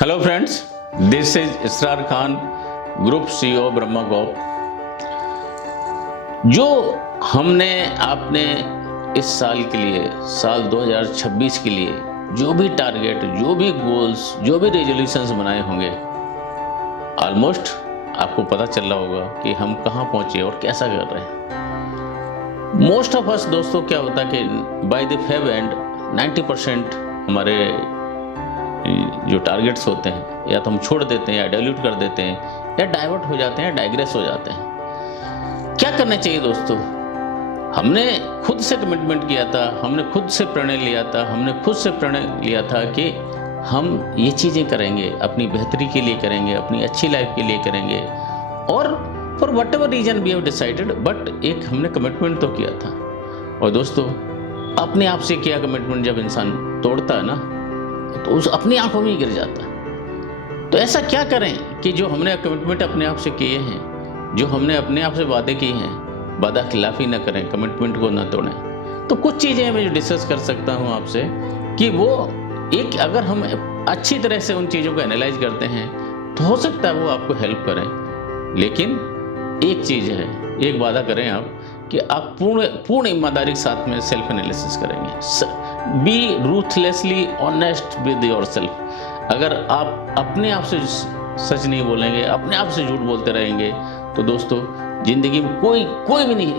Hello friends, this is Israr Khan, group CEO Brahma group. जो हमने आपने इस साल के लिए, साल 2026 के लिए जो भी टारगेट, जो भी गोल्स, जो भी रेजोल्यूशंस बनाए होंगे, ऑलमोस्ट आपको पता चल रहा होगा कि हम कहाँ पहुँचे और कैसा कर रहे हैं। मोस्ट ऑफ अस दोस्तों, क्या होता है कि बाय द फेब एंड 90% हमारे जो टारगेट्स होते हैं या तो हम छोड़ देते हैं या डाइल्यूट कर देते हैं या डाइवर्ट हो जाते हैं, डाइग्रेस हो जाते हैं। क्या करना चाहिए दोस्तों? हमने खुद से कमिटमेंट किया था, हमने खुद से प्रणय लिया था, हमने खुद से प्रणय लिया था कि हम ये चीज़ें करेंगे, अपनी बेहतरी के लिए करेंगे, अपनी अच्छी लाइफ के लिए करेंगे, और for whatever reason we have decided, but एक हमने कमिटमेंट तो किया था। और दोस्तों, अपने आप से किया कमिटमेंट जब इंसान तोड़ता है ना, तो उस अपनी आंखों में ही गिर जाता है। तो ऐसा क्या करें कि जो हमने कमिटमेंट अपने आप से किए हैं, जो हमने अपने आप से वादे किए हैं, वादा खिलाफी ना करें, कमिटमेंट को ना तोड़ें। तो कुछ चीज़ें मैं जो डिस्कस कर सकता हूं आपसे कि वो एक, अगर हम अच्छी तरह से उन चीज़ों को एनालाइज करते हैं तो हो सकता है वो आपको हेल्प करें। लेकिन एक चीज़ है, एक वादा करें आप कि आप पूर्ण ईमानदारी के साथ में सेल्फ एनालिसिस करेंगे। Be ruthlessly honest with yourself. अगर आप अपने आप से सच नहीं बोलेंगे, अपने आप से झूठ बोलते रहेंगे, तो दोस्तों जिंदगी में कोई भी नहीं,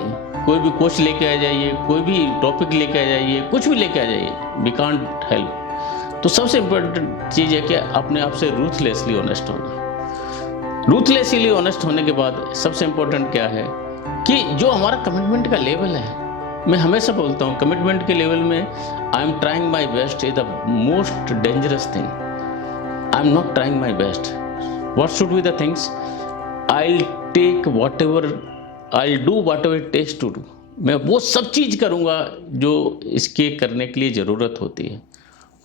कोई भी कोच लेके आ जाइए, कोई भी टॉपिक लेके आ जाइए, कुछ भी लेके आ जाइए, वी कांट हेल्प। तो सबसे इम्पोर्टेंट चीज़ है कि अपने आप से रूथलेसली ऑनेस्ट होना। रूथलेसली ऑनेस्ट होने के बाद सबसे इम्पोर्टेंट क्या है कि जो हमारा कमिटमेंट का लेवल है, मैं हमेशा बोलता हूँ कमिटमेंट के लेवल में I am trying my best is the most dangerous thing. I am not trying my best. What should be the things? I take whatever, I do whatever it takes to do. मैं वो सब चीज़ करूँगा जो इसके करने के लिए ज़रूरत होती है।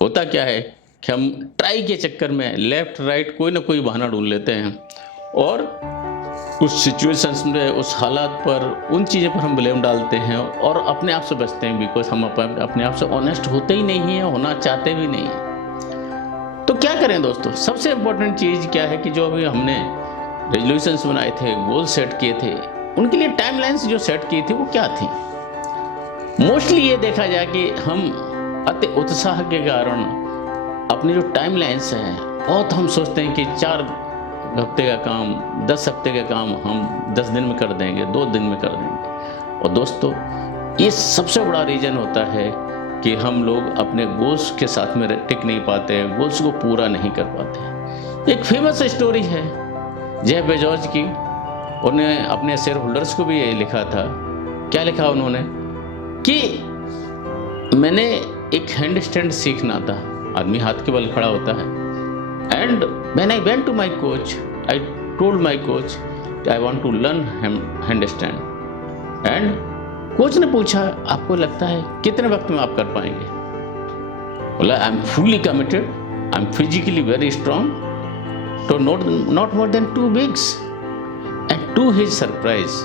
होता क्या है कि हम ट्राई के चक्कर में लेफ्ट राइट कोई ना कोई बहाना ढूंढ लेते हैं और उस सिचुएशंस में, उस हालात पर, उन चीज़ों पर हम ब्लेम डालते हैं और अपने आप से बचते हैं, बिकॉज हम अपने आप से ऑनेस्ट होते ही नहीं हैं, होना चाहते भी नहीं हैं। तो क्या करें दोस्तों? सबसे इम्पोर्टेंट चीज़ क्या है कि जो अभी हमने रेजोल्यूशंस बनाए थे, गोल सेट किए थे, उनके लिए टाइमलाइंस जो सेट की थी वो क्या थी? मोस्टली ये देखा जाए कि हम अति उत्साह के कारण अपनी जो टाइमलाइंस है, बहुत हम सोचते हैं कि 4 हफ्ते का काम, 10 हफ्ते का काम हम 10 दिन में कर देंगे, 2 दिन में कर देंगे। और दोस्तों, ये सबसे बड़ा रीज़न होता है कि हम लोग अपने गोल्स के साथ में टिक नहीं पाते हैं, गोल्स को पूरा नहीं कर पाते। एक फेमस स्टोरी है जेफ बेजोस की। उन्होंने अपने शेयर होल्डर्स को भी ये लिखा था। क्या लिखा उन्होंने कि मैंने एक हैंड स्टैंड सीखना था। आदमी हाथ के बल खड़ा होता है। And when I went to my coach, I told my coach that I want to learn handstand. And coach ने पूछा, आपको लगता है कितने वक्त में आप कर पाएंगे? बोला, I am fully committed, I am physically very strong, so not more than 2 weeks. And to his surprise,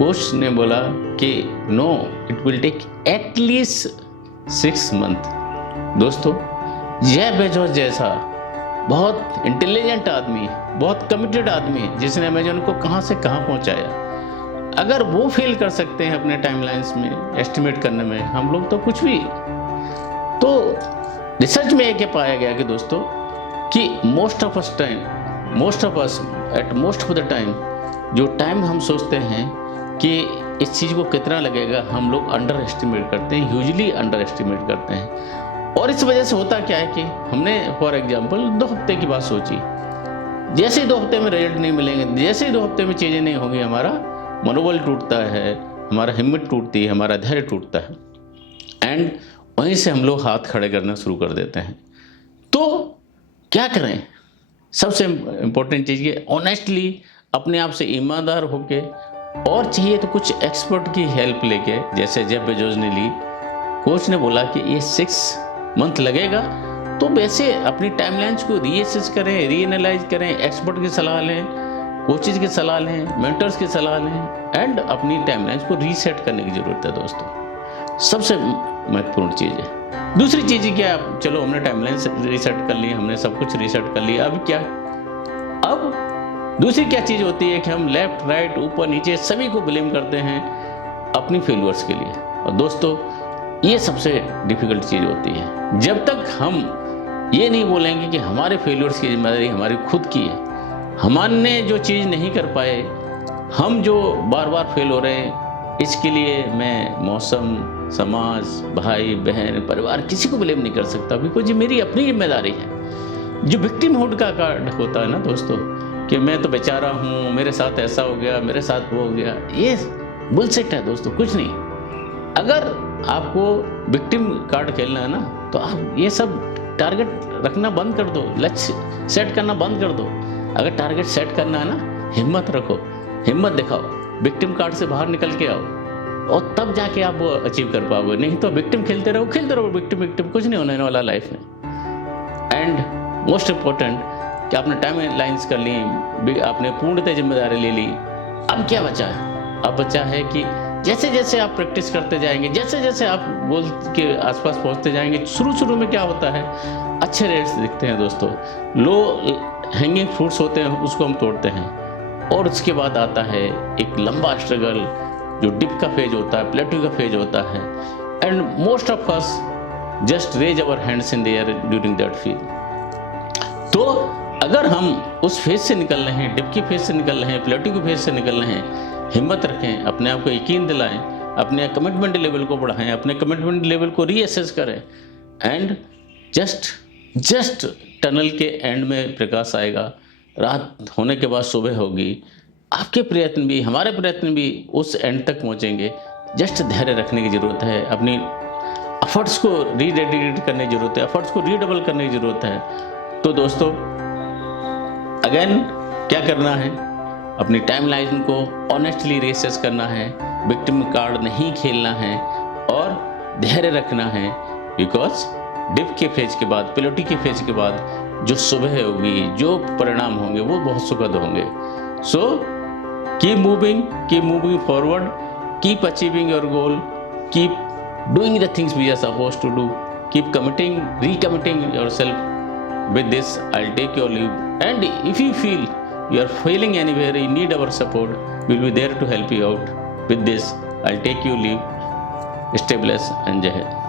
coach ने बोला कि no, it will take at least 6 months. दोस्तों, जेफ बेजोस जैसा बहुत इंटेलिजेंट आदमी, बहुत कमिटेड आदमी, जिसने अमेजन को कहाँ से कहाँ पहुँचाया, अगर वो फेल कर सकते हैं अपने टाइमलाइंस में एस्टिमेट करने में, हम लोग तो कुछ भी। तो रिसर्च में ये पाया गया कि दोस्तों कि most of us at most of the time, जो टाइम हम सोचते हैं कि इस चीज़ को कितना लगेगा, हम लोग अंडर एस्टिमेट करते हैं, ह्यूजली अंडर एस्टिमेट करते हैं। और इस वजह से होता क्या है कि हमने फॉर एग्जांपल 2 हफ्ते की बात सोची, जैसे ही 2 हफ्ते में रिजल्ट नहीं मिलेंगे, जैसे ही 2 हफ्ते में चीज़ें नहीं होंगी, हमारा मनोबल टूटता है, हमारा हिम्मत टूटती है, हमारा धैर्य टूटता है, एंड वहीं से हम लोग हाथ खड़े करना शुरू कर देते हैं। तो क्या करें? सबसे इम्पोर्टेंट चीज़ ये, ऑनेस्टली अपने आप से ईमानदार होके, और चाहिए तो कुछ एक्सपर्ट की हेल्प लेके, जैसे जेफ बेजोस ने ली। कोच ने बोला कि ये 6 मंथ लगेगा, तो वैसे अपनी टाइमलाइंस को रीअसेस करें, रीएनालाइज करें, एक्सपर्ट की सलाह लें, कोचेज की सलाह लें, मेंटर्स की सलाह लें, एंड अपनी टाइमलाइंस को रीसेट करने की ज़रूरत है दोस्तों। सबसे महत्वपूर्ण चीज़ है। दूसरी चीज़ क्या, चलो हमने टाइमलाइन रीसेट कर ली, हमने सब कुछ रीसेट कर लिया, अब क्या? अब दूसरी क्या चीज़ होती है कि हम लेफ्ट राइट ऊपर नीचे सभी को ब्लेम करते हैं अपनी फेलियर्स के लिए। और दोस्तों ये सबसे डिफ़िकल्ट चीज़ होती है। जब तक हम ये नहीं बोलेंगे कि हमारे फेलियर्स की जिम्मेदारी हमारी खुद की है, हमने जो चीज़ नहीं कर पाए, हम जो बार बार फेल हो रहे हैं, इसके लिए मैं मौसम, समाज, भाई बहन, परिवार किसी को ब्लेम नहीं कर सकता, बिकॉज ये मेरी अपनी जिम्मेदारी है। जो विक्टिमहुड का कार्ड होता है ना दोस्तों, कि मैं तो बेचारा हूँ, मेरे साथ ऐसा हो गया, मेरे साथ वो हो गया, ये बुलशिट है दोस्तों, कुछ नहीं। अगर आपको विक्टिम कार्ड खेलना है ना, तो आप ये सब टारगेट रखना बंद कर दो, लक्ष्य सेट करना बंद कर दो। अगर टारगेट सेट करना है ना, हिम्मत रखो, हिम्मत दिखाओ, विक्टिम कार्ड से बाहर निकल के आओ, और तब जाके आप वो अचीव कर पाओगे। नहीं तो विक्टिम खेलते रहो, विक्टिम, कुछ नहीं होने वाला लाइफ में। एंड मोस्ट इम्पोर्टेंट कि आपने टाइम लाइन्स कर ली, आपने पूर्णतः जिम्मेदारी ले ली। अब क्या बचा है? अब बचा है कि जैसे जैसे आप प्रैक्टिस करते जाएंगे, जैसे जैसे आप गोल के आसपास पहुंचते जाएंगे, शुरू में क्या होता है, अच्छे रेट्स दिखते हैं दोस्तों, लो हैंगिंग फ्रूट्स होते हैं, उसको हम तोड़ते हैं। और उसके बाद आता है एक लंबा स्ट्रगल, जो डिप का फेज होता है, प्लेट्यू का फेज होता है। And most of us just raise our hands in the air during that phase. तो अगर हम उस फेज से निकल रहे हैं, डिप की फेज से निकल रहे हैं, प्लेट्यू की फेज से निकल रहे हैं, हिम्मत रखें, अपने आप को यकीन दिलाएं, अपने कमिटमेंट लेवल को बढ़ाएं, अपने कमिटमेंट लेवल को रीअसेस करें। एंड जस्ट टनल के एंड में प्रकाश आएगा, रात होने के बाद सुबह होगी। आपके प्रयत्न भी, हमारे प्रयत्न भी उस एंड तक पहुंचेंगे। जस्ट धैर्य रखने की ज़रूरत है, अपनी एफर्ट्स को रीडेडिकेट करने की ज़रूरत है, एफर्ट्स को रीडबल करने की ज़रूरत है। तो दोस्तों अगेन क्या करना है, अपनी टाइमलाइन को ऑनेस्टली रीअसेस करना है, विक्टिम कार्ड नहीं खेलना है और धैर्य रखना है। बिकॉज डिप के फेज के बाद, प्लेट्यू के फेज के बाद जो सुबह होगी, जो परिणाम होंगे वो बहुत सुखद होंगे। So keep moving forward, keep achieving your goal, keep doing the things we are supposed to do, keep recommitting yourself. With this I'll take your leave, and if you feel you are failing anywhere, you need our support, we'll be there to help you out. With this I'll take your leave. Stay blessed and Jai Hind.